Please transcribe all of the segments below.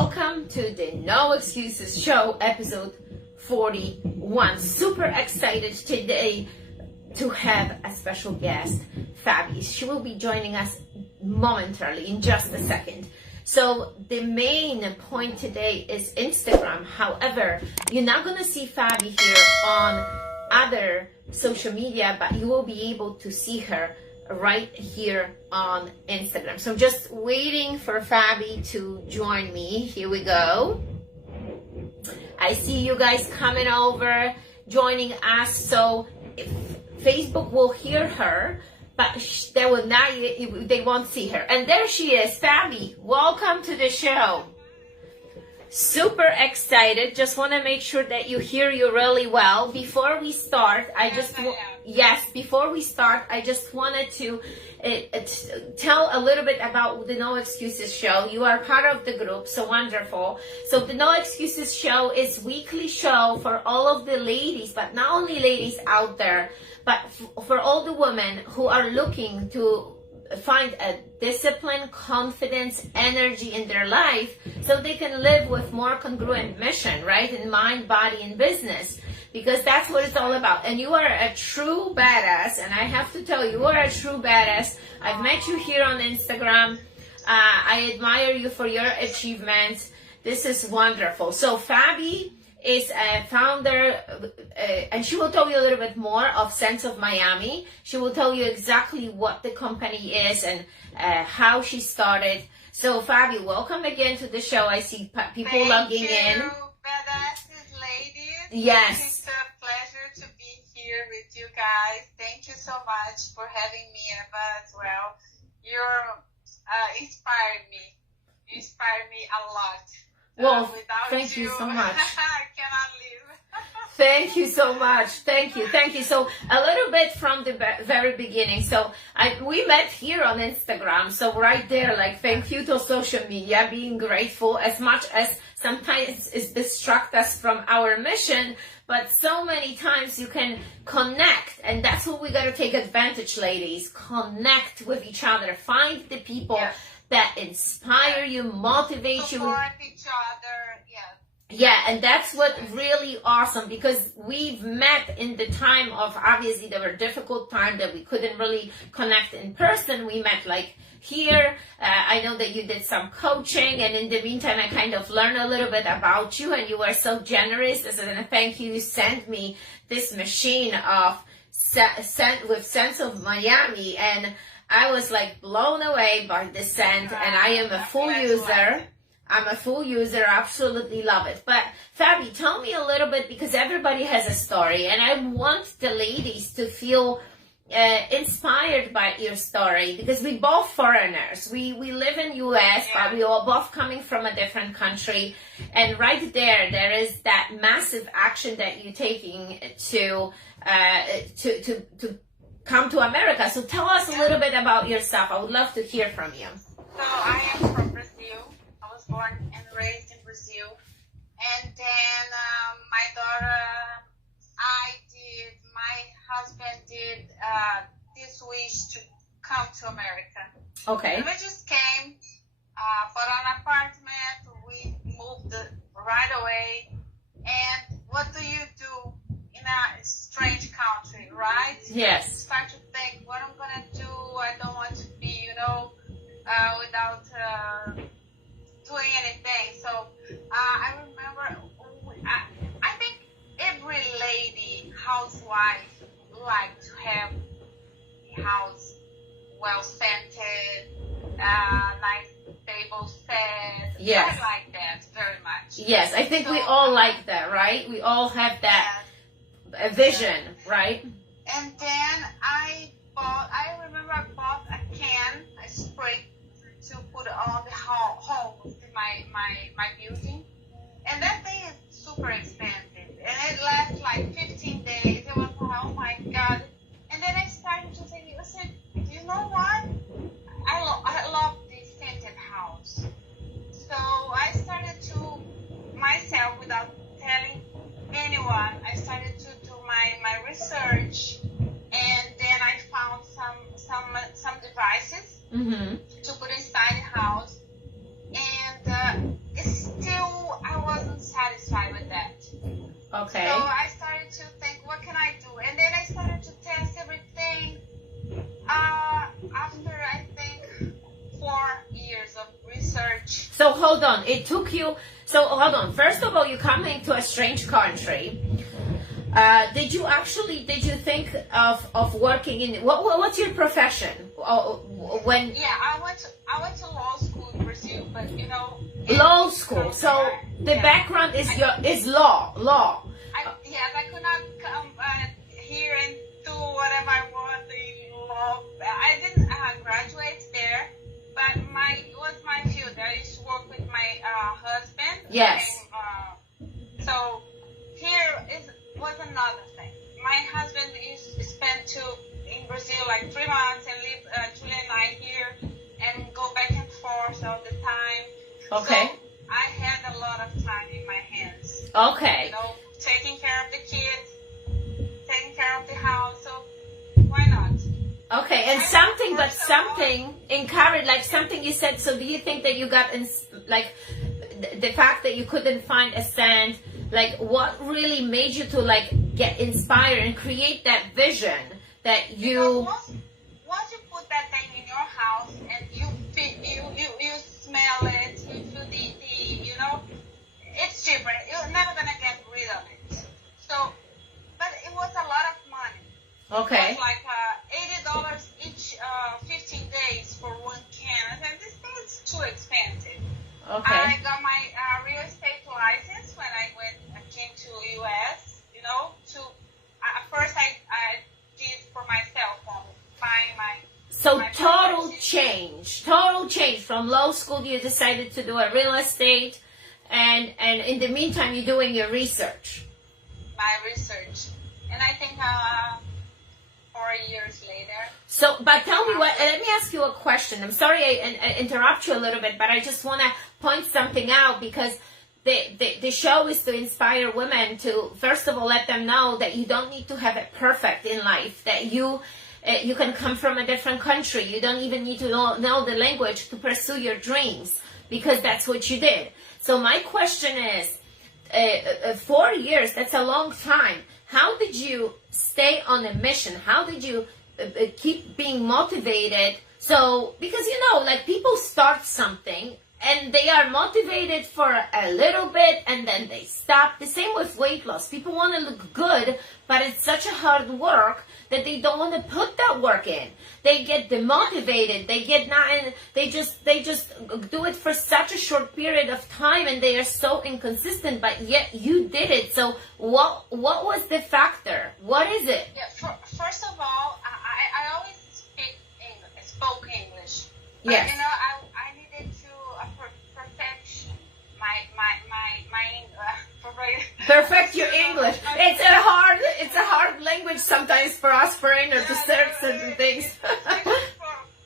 welcome to the No Excuses Show, episode 41. Super excited today to have a special guest, Fabi. She will be joining us momentarily in just a second. So the main point today is Instagram. However, you're not going to see Fabi here on other social media, but you will be able to see her right here on Instagram. So I'm just waiting for Fabi to join me. Here we go. I see you guys coming over, joining us. So if Facebook will hear her, but they will not. They won't see her. And there she is, Fabi. Welcome to the show. Super excited. Just want to make sure that you hear you really well. Before we start, before we start, I just wanted to tell a little bit about the No Excuses Show. You are part of the group, so wonderful. So the No Excuses Show is weekly show for all of the ladies, but not only ladies out there, but for all the women who are looking to find a discipline, confidence, energy in their life so they can live with more congruent mission, right? In mind, body, and business. Because that's what it's all about. And you are a true badass. And I have to tell you, you are a true badass. I've met you here on Instagram. I admire you for your achievements. This is wonderful. So Fabi is a founder, and she will tell you a little bit more of Sense of Miami. She will tell you exactly what the company is and how she started. So Fabi, welcome again to the show. I see people logging in. Badasses, ladies. Yes. It's a pleasure to be here with you guys. Thank you so much for having me, Eva, as well. You're inspired me. You inspired me a lot. Well, without thank you so much. I cannot live. Thank you so much. Thank you. So a little bit from the very beginning. So we met here on Instagram. So right there, like, thank you to social media, being grateful as much as sometimes it distracts us from our mission. But so many times you can connect, and that's what we got to take advantage, ladies. Connect with each other. Find the people that inspire you, motivate you. Support each other, Yeah, and that's what really awesome, because we've met in the time of, obviously there were difficult times that we couldn't really connect in person. We met like here. I know that you did some coaching, and in the meantime I kind of learned a little bit about you, and you were so generous. As a thank you, you sent me this machine of with Sense of Miami, and I was like blown away by the scent, and I am a full user. I'm a full user, absolutely love it. But Fabi, tell me a little bit, because everybody has a story, and I want the ladies to feel inspired by your story, because we both foreigners. We live in US, but we are both coming from a different country. And right there is that massive action that you're taking to come to America. So tell us a little bit about yourself. I would love to hear from you. So I am from Brazil. I was born and raised in Brazil. And then my daughter, my husband did this wish to come to America. Okay. And we just came, bought an apartment. We moved right away. And what do you do in a strange country, right? Yes. Start to think, what I'm gonna do. I don't want to be, without doing anything. So I remember, I think every lady housewife like to have a house well scented, nice table set. Yes. I like that very much. Yes, I think we all like that, right? We all have that vision, right? And then I remember I bought a can, a spray to put on the homes in my building. And that thing is super expensive. And it lasts like 15 days. It was like, oh my God. And then I started to think, I said, you know what? I love this scented house. So I started to, myself, without telling anyone, I started to do my research, and then I found some devices to put inside the house, and it's So hold on, it took you, so hold on. First of all, you're coming to a strange country. Did you think of working in, what's your profession? When Yeah, I went to law school in Brazil, but you know. Law school. So the background is law. Yes, I could not come here and do whatever I want in law. I didn't graduate there, but it was my field. I used to work with my husband. Yes. And, so here was another thing. My husband used to spend in Brazil like 3 months and leave Julia and I here and go back and forth all the time. Okay. So I had a lot of time in my hands. Okay. You know, taking care of the kids, taking care of the house. So why not? Okay, and something encouraged, like something you said. So do you think that you got like the fact that you couldn't find a stand? Like, what really made you to like get inspired and create that vision that you? Once you put that thing in your house and you smell it, you feel the you know, it's cheaper. You're never gonna get rid of it. So, but it was a lot of money. Okay. It was like $80 each, 15 days for one can. I said, this thing is too expensive. Okay. I got my real estate license when I came to US. You know, at first I did for myself on buying my. So my total property. change from law school. You decided to do a real estate, and in the meantime you're doing your research. My research, and I think 4 years later. So, but tell me what. Let me ask you a question. I'm sorry I interrupt you a little bit, but I just want to point something out because the show is to inspire women to, first of all, let them know that you don't need to have it perfect in life. That you can come from a different country. You don't even need to know the language to pursue your dreams because that's what you did. So my question is, 4 years, that's a long time. How did you stay on a mission? How did you keep being motivated? So, because you know, like people start something and they are motivated for a little bit and then they stop. The same with weight loss. People want to look good, but it's such a hard work that they don't want to put that work in. They get demotivated. They just do it for such a short period of time, and they are so inconsistent. But yet you did it. So what was the factor? What is it? Yeah. First of all, I always spoke English. But, yes. You know, I needed to perfect perfect your English. It's a hard language sometimes for us foreigners to search certain things.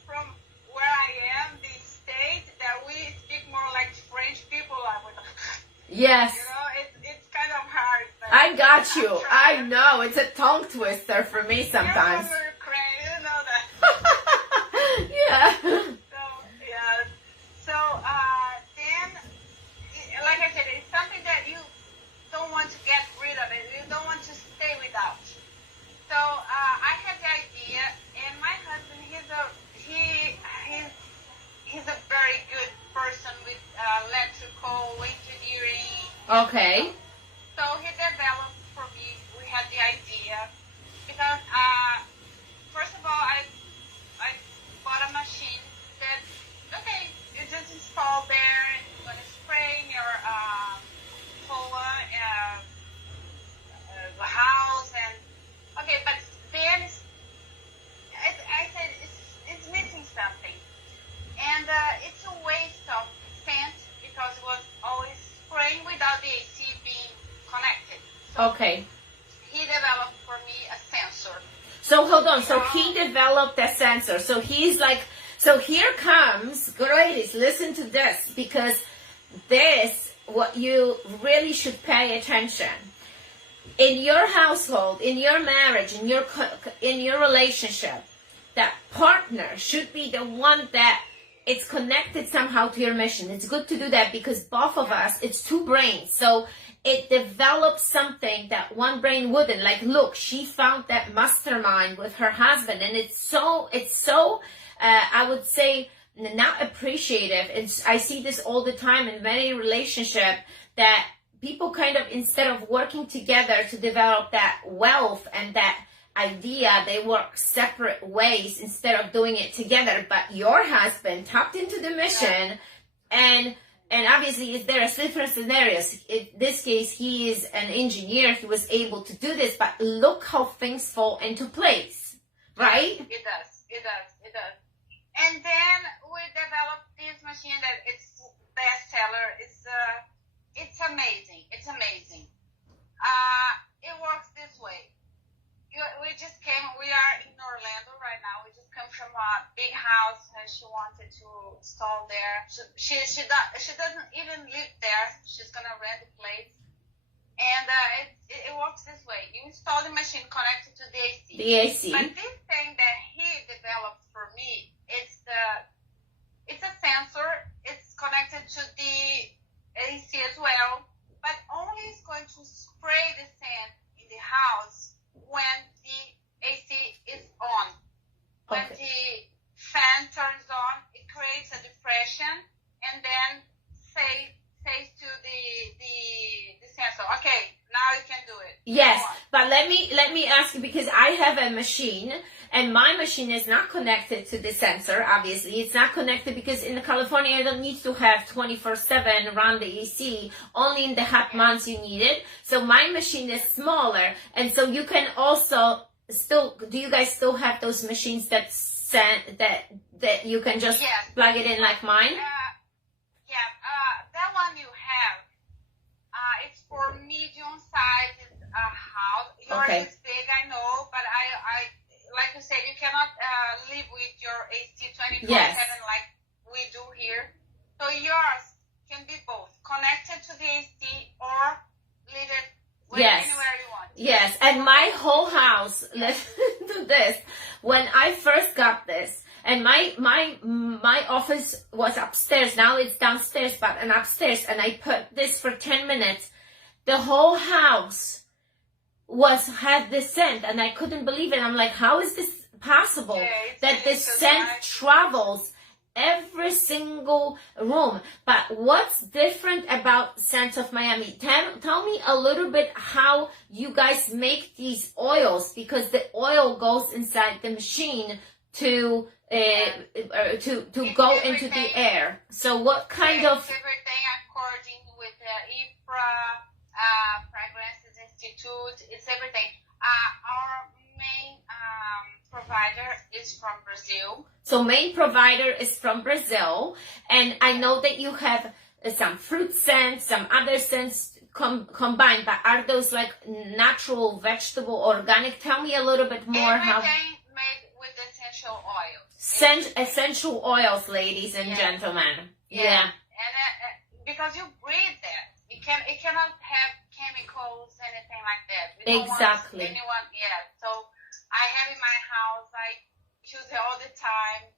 from where I am, the state that we speak more like French people. Yes. You know, it's kind of hard. I got you. I know it's a tongue twister for me sometimes. You're from Ukraine, you know that. Yeah. So then, like I said, it's something that you don't want to get rid of it. You don't want to stay without. So I had the idea, and my husband, he's a very good person with electrical engineering. Okay. So he developed for me. We had the idea because first of all, I bought a machine that you just install there and you're gonna spray in your whole the house and but then I said it's missing something, and it's a waste of scent because it was always spraying without the AC being connected. So okay. he developed for me a sensor. So hold on. So he developed a sensor. So he's like, so here comes, ladies, listen to this, because this, what you really should pay attention. In your household, in your marriage, in your relationship, that partner should be the one that it's connected somehow to your mission. It's good to do that because both of us, it's two brains. So it develops something that one brain wouldn't. Like, look, she found that mastermind with her husband, and it's so I would say, not appreciative. I see this all the time in many relationship, that people kind of, instead of working together to develop that wealth and that idea, they work separate ways instead of doing it together. But your husband tapped into the mission, and obviously there are different scenarios. In this case, he is an engineer. He was able to do this, but look how things fall into place, right? It does. And then we developed this machine that it's bestseller. It's amazing. It works this way. We just came. We are in Orlando right now. We just come from a big house, and she wanted to install there. She doesn't even live there. She's gonna rent a place, and it works this way. You install the machine connected to the AC. The AC. But this thing that he developed for me, it's a sensor. It's connected to the AC as well, but only it's going to spray the sand in the house when the AC is on. When the fan turns on, it creates a depression, and then says to the sensor, okay, now you can do it. Yes, but let me ask you, because I have a machine, and my machine is not connected to the sensor. Obviously, it's not connected because in California you don't need to have 24/7 run the AC. Only in the hot months you need it. So my machine is smaller, and so you can also still. Do you guys still have those machines that you can just plug it in like mine? That one you have. It's for medium sized house. Yours is big, I know, but I like you said, you cannot live with your AC 24/7 like we do here. So yours can be both connected to the AC or leave it anywhere you want. Yes, and my whole house. Let's do this. When I first got this, and my office was upstairs. Now it's downstairs, but upstairs, and I put this for 10 minutes. The whole house had the scent, and I couldn't believe it. I'm like, how is this possible that the scent travels every single room? But what's different about Scent of Miami? Tell me a little bit how you guys make these oils, because the oil goes inside the machine to go into the air. So what kind of everything according with the IFRA Fragrances Institute, it's everything. Our main provider is from Brazil. So main provider is from Brazil, and I know that you have some fruit scents, some other scents combined, but are those like natural, vegetable, organic? Tell me a little bit more. Everything made with essential oils. Essential oils, ladies and gentlemen. Yeah. And because you breathe that. It cannot have chemicals, anything like that. We don't exactly. want anyone, So I have in my house, I use it all the time.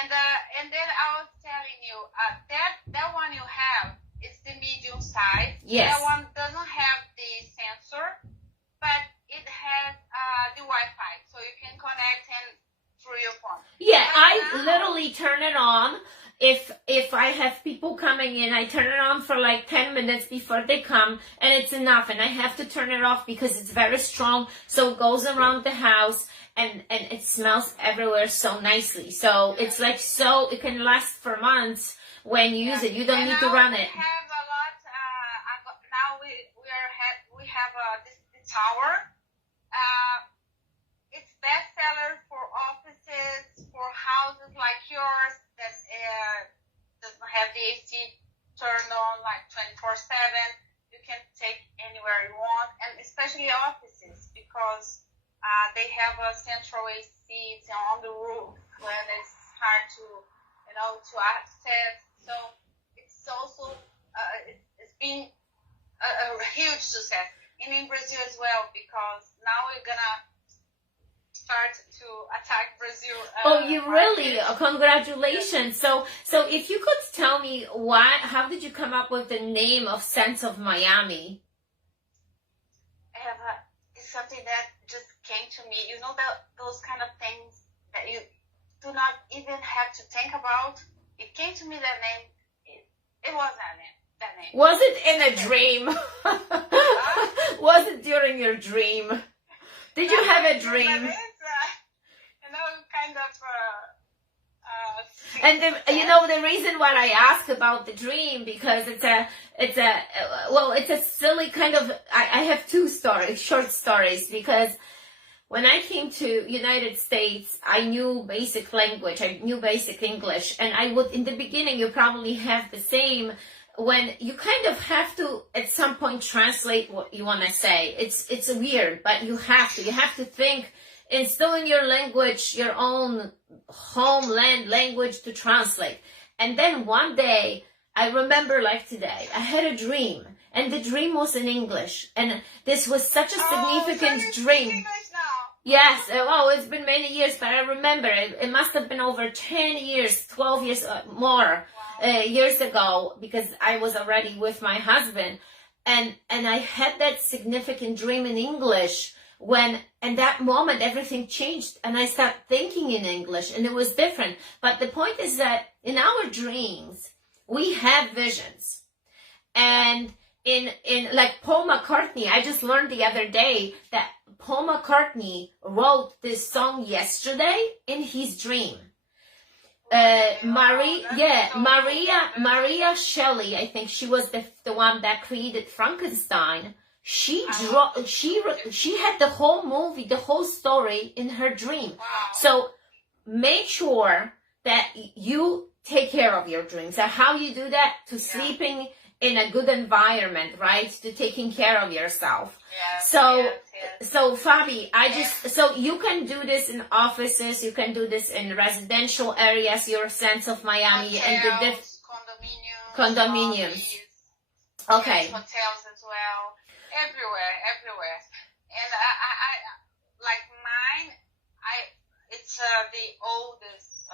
And then I was telling you, that one you have, it's the medium size. Yes. That one doesn't have the sensor, but it has the Wi-Fi, so you can connect through your phone. Yeah, I literally turn it on. If I have people coming in, I turn it on for like 10 minutes before they come, and it's enough. And I have to turn it off because it's very strong, so it goes around the house, and it smells everywhere so nicely. So it's like, so it can last for months when you use it. You don't need to run it. We have a lot. Now we have this tower. It's bestseller for offices, for houses like yours that doesn't have the AC turned on like 24/7. You can take anywhere you want, and especially offices, because they have a central AC on the roof when it's hard to access. So it's also it's been a huge success, and in Brazil as well, because now we're gonna start to attack Brazil. Oh, you really? Congratulations. So if you could tell me how did you come up with the name of Scent of Miami? It's something that just came to me. You know, those kind of things that do not even have to think about. It came to me that name. It was that name. Was it in a dream? Was it during your dream? Did you have a dream? Kind of. And the reason why I ask about the dream, because it's a silly kind of. I have two short stories, because when I came to United States, I knew basic language, I knew basic English, and I would, in the beginning, you probably have the same, when you kind of have to, at some point, translate what you want to say. It's weird, but you have to think, instill in your language, your own homeland language to translate. And then one day, I remember like today, I had a dream, and the dream was in English, and this was such a significant dream. Yes, it's been many years, but I remember it must have been over 10 years, 12 years more years ago, because I was already with my husband, and I had that significant dream in English and that moment everything changed, and I started thinking in English, and it was different. But the point is that in our dreams, we have visions, and in like Paul McCartney, I just learned the other day that Paul McCartney wrote this song yesterday in his dream. Maria Shelley, I think she was the one that created Frankenstein. She had the whole movie, the whole story in her dream. Wow. So make sure that you take care of your dreams. So how you do that? To sleeping in a good environment, right? To taking care of yourself. Yes, So Fabi, so you can do this in offices, you can do this in residential areas, your sense of Miami, hotels, and the condominiums. Okay. Yes, hotels as well. Everywhere. And I like mine, it's the oldest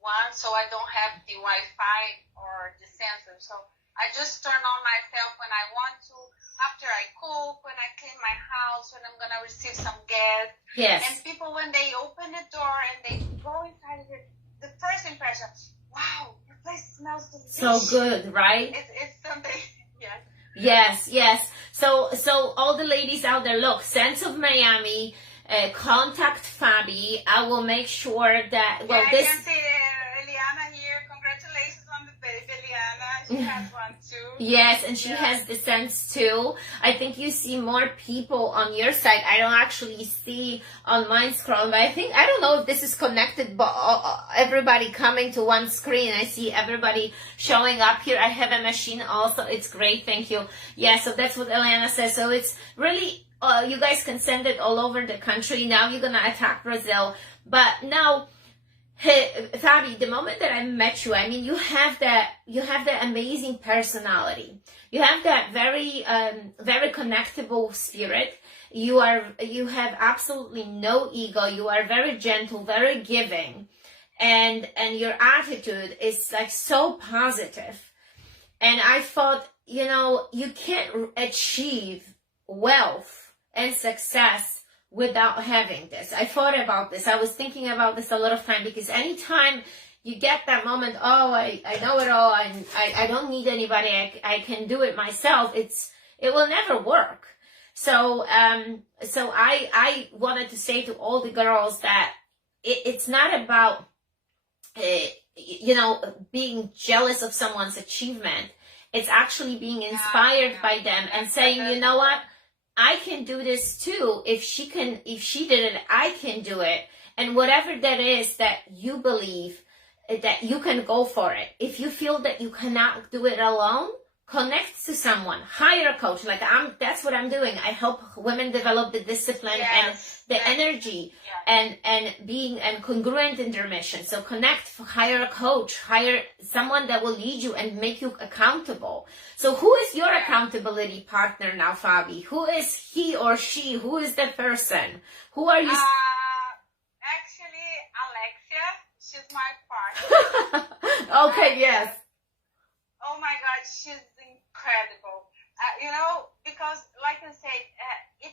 one, so I don't have the Wi-Fi or the sensor. So I just turn on myself when I want to, after I cook, when I clean my house, when I'm gonna receive some guests. Yes. And people, when they open the door and they go inside here, the first impression, wow, your place smells delicious. So good, right? It's something, Yes. So all the ladies out there, look, Sense of Miami, contact Fabi. I will make sure that, I can see Eliana here. Congratulations on the baby, Eliana. She has one too. Yes, and she has the sense too. I think you see more people on your side. I don't actually see on mine scroll, but I don't know if this is connected, but everybody coming to one screen. I see everybody showing up here. I have a machine also. It's great. Thank you. Yeah, so that's what Eliana says. So it's really, you guys can send it all over the country. Now you're going to attack Brazil. But now, hey, Fabi, the moment that I met you, I mean, you have that amazing personality. You have that very, very connectable spirit. You have absolutely no ego. You are very gentle, very giving, and your attitude is like so positive. And I thought, you can't achieve wealth and success without having this. I thought about this. I was thinking about this a lot of time, because anytime you get that moment, I know it all, I don't need anybody, I can do it myself, it will never work. So I wanted to say to all the girls that it's not about being jealous of someone's achievement. It's actually being inspired by them and saying, you know what, I can do this too. If she did it, I can do it. And whatever that is that you believe, that you can go for it. If you feel that you cannot do it alone, connect to someone, hire a coach. That's what I'm doing. I help women develop the discipline and the energy and being congruent in their mission. So connect, hire a coach, hire someone that will lead you and make you accountable. So who is your accountability partner now, Fabi? Who is he or she? Who is that person? Who are you? Actually, Alexia, she's my partner. Okay, yes. Oh my God, she's incredible. Because like I said, it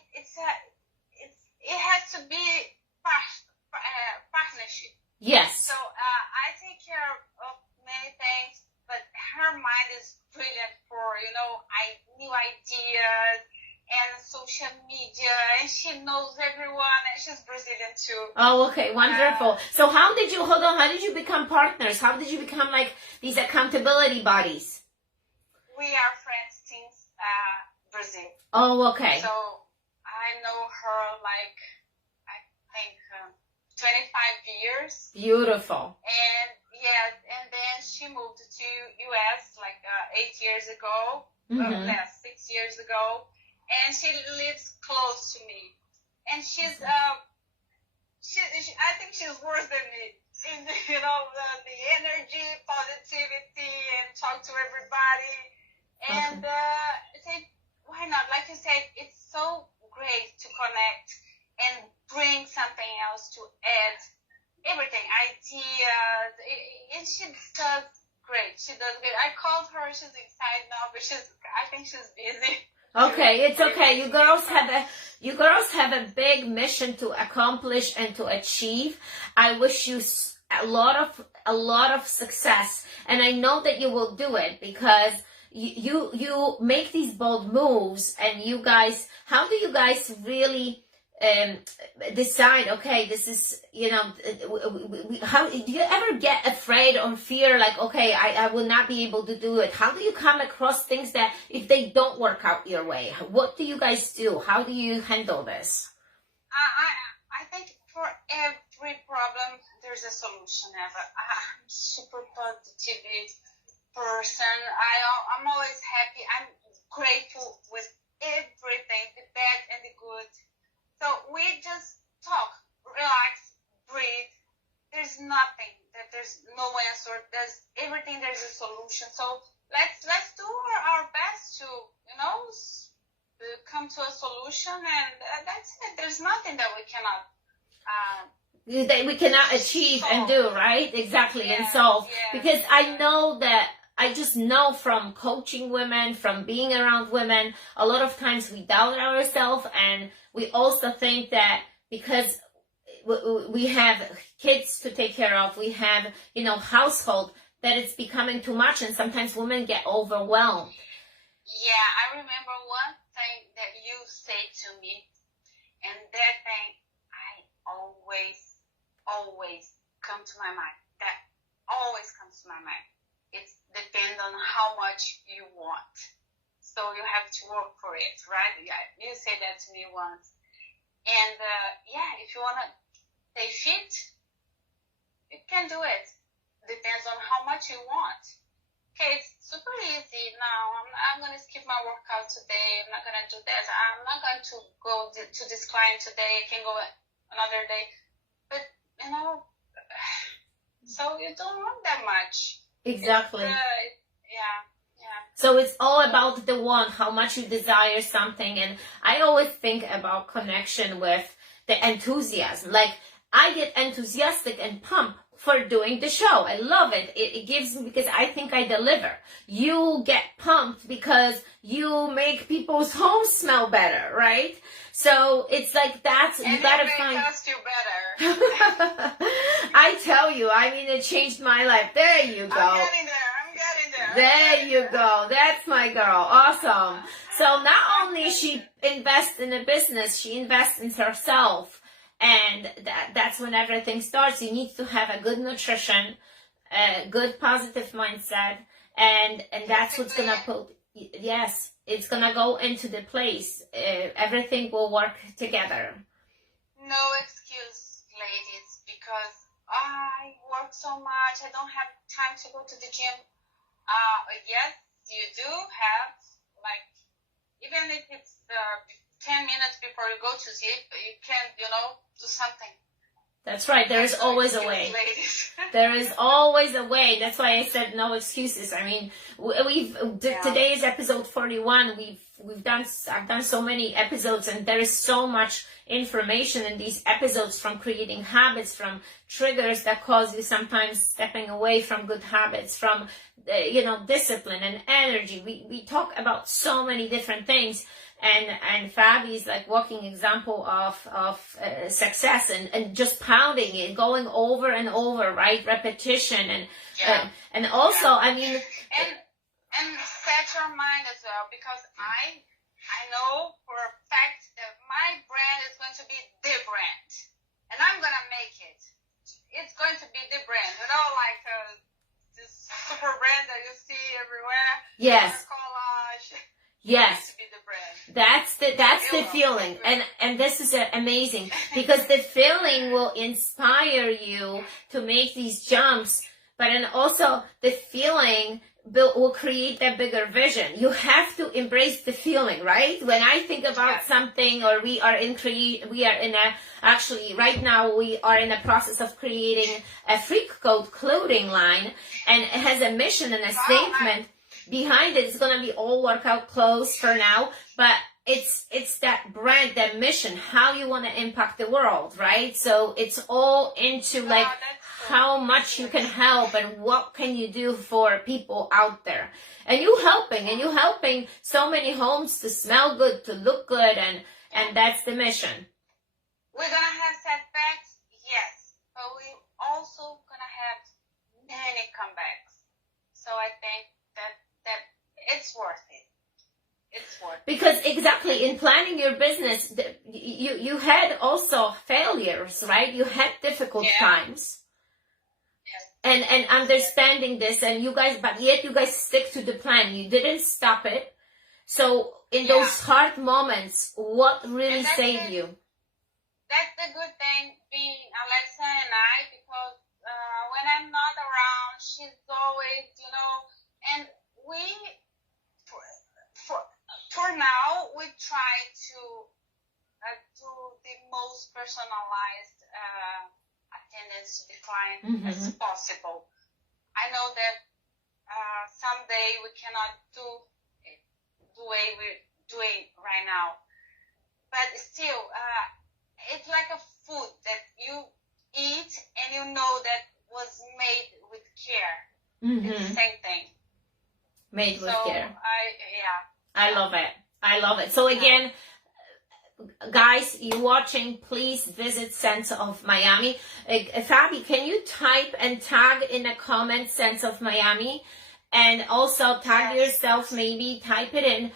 has to be partnership. partnership. Yes. So I take care of many things, but her mind is brilliant for, new ideas and social media, and she knows everyone, and she's Brazilian too. Oh, okay, wonderful. So how did you become partners? How did you become like these accountability buddies? We are friends since Brazil. Oh, okay. So I know her like, I think 25 years. Beautiful. And yes, and then she moved to US like 8 years ago, less 6 years ago, and she lives close to me. And she's I think she's worse than me in the energy, positivity, and talk to everybody. And say, why not? Like you said, it's so great to connect and bring something else to add everything, ideas, and she does great. She does great. I called her. She's inside now, but I think she's busy. Okay, it's okay. You girls have a big mission to accomplish and to achieve. I wish you a lot of success, and I know that you will do it because you make these bold moves. And you guys, how do you guys really decide, okay, this is, how do you ever get afraid or fear, like, okay, I will not be able to do it? How do you come across things that if they don't work out your way? What do you guys do? How do you handle this? I think for every problem there's a solution. I'm super positive person. I'm always happy. I'm grateful with everything, the bad and the good. So we just talk, relax, breathe. There's nothing that there's no answer. There's everything. There's a solution. So let's do our best to come to a solution, and that's it. There's nothing that we cannot. We cannot achieve and do, right? Exactly, and solve. Because I just know from coaching women, from being around women, a lot of times we doubt ourselves, and we also think that because we have kids to take care of, we have, household, that it's becoming too much, and sometimes women get overwhelmed. Yeah, I remember one thing that you said to me, and that thing always come to my mind. That always comes to my mind. It depends on how much you want. So you have to work for it, right? Yeah, you said that to me once. And if you want to stay fit, you can do it. Depends on how much you want. Okay, it's super easy now. I'm going to skip my workout today. I'm not going to do that. I'm not going to go to this client today. I can go another day. But, so you don't want that much. Exactly. Yeah. So it's all about the want, how much you desire something. And I always think about connection with the enthusiasm. Like, I get enthusiastic and pumped for doing the show. I love it. It gives me, because I think I deliver. You get pumped because you make people's homes smell better, right? So it's like that's, and you gotta find. And it better. I tell you, it changed my life. There you go. I'm getting there. There you go. That's my girl. Awesome. So not only she invests in a business, she invests in herself. And that's when everything starts. You need to have a good nutrition, a good positive mindset, and that's what's gonna it's gonna go into the place. Everything will work together. No excuse, ladies, because I work so much. I don't have time to go to the gym. Yes, you do have, like, even if it's 10 minutes before you go to sleep, you can, do something. That's right. There is always a way. There is always a way. That's why I said no excuses. Today is episode 41. I've done so many episodes, and there is so much information in these episodes, from creating habits, from triggers that cause you sometimes stepping away from good habits, from discipline and energy. We talk about so many different things, and Fabi is like walking example of success and just pounding it, going over and over, right? Repetition and also, I mean, and set your mind as well, because I know for a fact that my brand is going to be the brand, and I'm gonna make it. It's going to be the brand, like this super brand that you see everywhere. Yes. Collage. Yes. To be the brand. That's the feeling, and this is amazing, because the feeling will inspire you to make these jumps, but then also the feeling will create that bigger vision. You have to embrace the feeling, right? When I think about something, or actually right now we are in a process of creating a Freak Code clothing line, and it has a mission and a statement behind it. It's going to be all workout clothes for now, but it's that brand, that mission, how you want to impact the world, right? So it's all into like how much you can help and what can you do for people out there. And you helping so many homes to smell good, to look good, and that's the mission. We're going to have setbacks, yes, but we're also going to have many comebacks. So I think that it's worth it. It's worth it. Because exactly, in planning your business, you had also failures, right? You had difficult times. Yes. And understanding this, and but yet you guys stick to the plan. You didn't stop it. So in those hard moments, what really saved you? That's the good thing being Alexa and I, because when I'm not around, she's always, and we, for now, we try to do the most personalized attendance to the client as possible. I know that someday we cannot do it the way we're doing right now, but still, it's like a food that you eat and you know that was made with care. It's the same thing. Made with care. I love it. I love it. So again, guys, you watching, please visit Sense of Miami. Fabi, can you type and tag in the comment Sense of Miami, and also tag yourself, maybe type it in,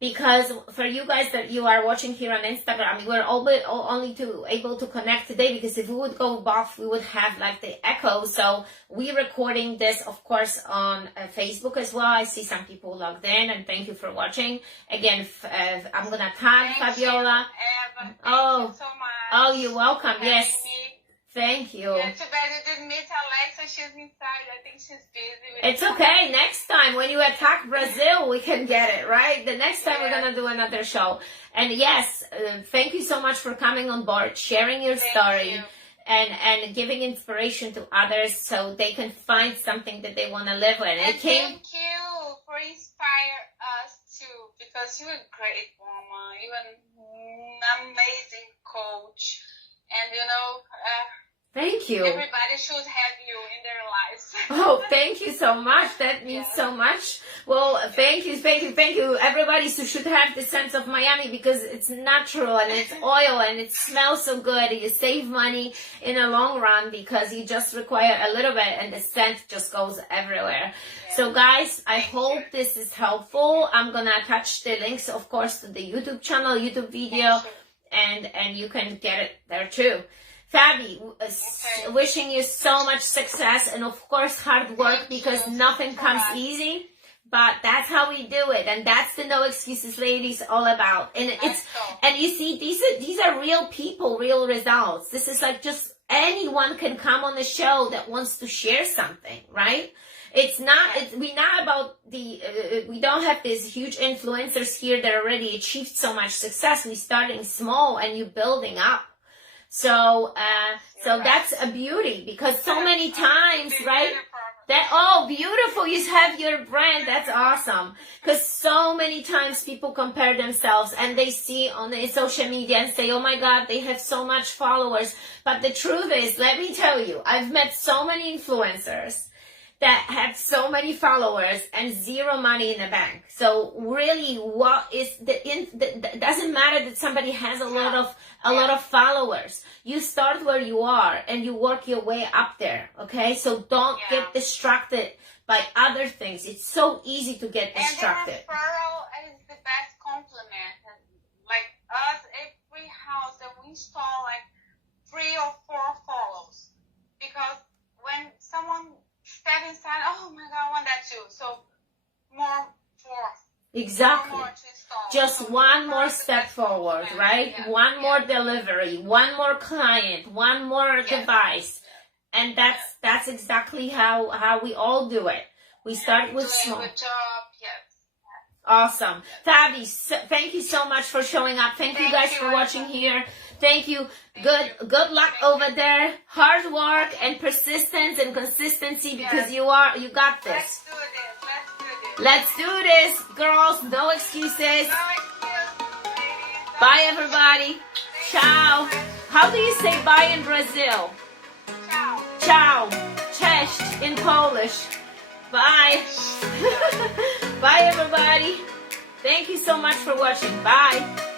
because for you guys that you are watching here on Instagram, we're only able to connect today, because if we would go off, we would have like the echo. So we're recording this, of course, on Facebook as well. I see some people logged in, and thank you for watching. Again, I'm going to tag Fabiola. Thank you so much. Oh, you're welcome. Yes. Thank you. Yeah, too bad you didn't meet Alexa. She's inside. I think she's busy. It's okay. Next time when you attack Brazil, we can get it, right? The next time we're going to do another show. And yes, thank you so much for coming on board, sharing your story, and giving inspiration to others so they can find something that they want to live with. And thank you for inspiring us too, because you're a great woman. You're an amazing coach. And thank you. Everybody should have you in their lives. Oh, thank you so much. That means so much. Well, thank you. Everybody should have the Sense of Miami, because it's natural and it's oil and it smells so good. You save money in the long run because you just require a little bit and the scent just goes everywhere. Yeah. So guys, I hope this is helpful. I'm going to attach the links, of course, to the YouTube channel, YouTube video, and you can get it there too. Fabi, wishing you so much success and of course hard work, because nothing comes easy, but that's how we do it, and that's the No Excuses ladies all about. And and you see, these are real people, real results. This is like just anyone can come on the show that wants to share something, right? We're not about we don't have these huge influencers here that already achieved so much success. We're starting small and you're building up. So that's a beauty, because so many times, right? Beautiful, you have your brand. That's awesome. Because so many times people compare themselves and they see on the social media and say, oh my God, they have so much followers. But the truth is, let me tell you, I've met so many influencers that have so many followers and zero money in the bank. So really, what is doesn't matter that somebody has a lot of followers. You start where you are and you work your way up there. Okay, so don't get distracted by other things. It's so easy to get distracted. And the referral is the best compliment. Like us, every house that we install, like 3 or 4 follows, because when someone step inside, oh my God, I want that too. So more for exactly. more to install. Just so one more step forward, right? One more delivery, one more client, one more device, and that's exactly how we all do it. We start with small. Good job. Yes. Awesome. Fabi, thank you so much for showing up. Thank you guys for watching here. Thank you. Good luck over there. Hard work and persistence and consistency, because you got this. Let's do this, girls. No excuses. Bye, everybody. Ciao. How do you say bye in Brazil? Ciao. Ciao. Cześć in Polish. Bye. Bye, everybody. Thank you so much for watching. Bye.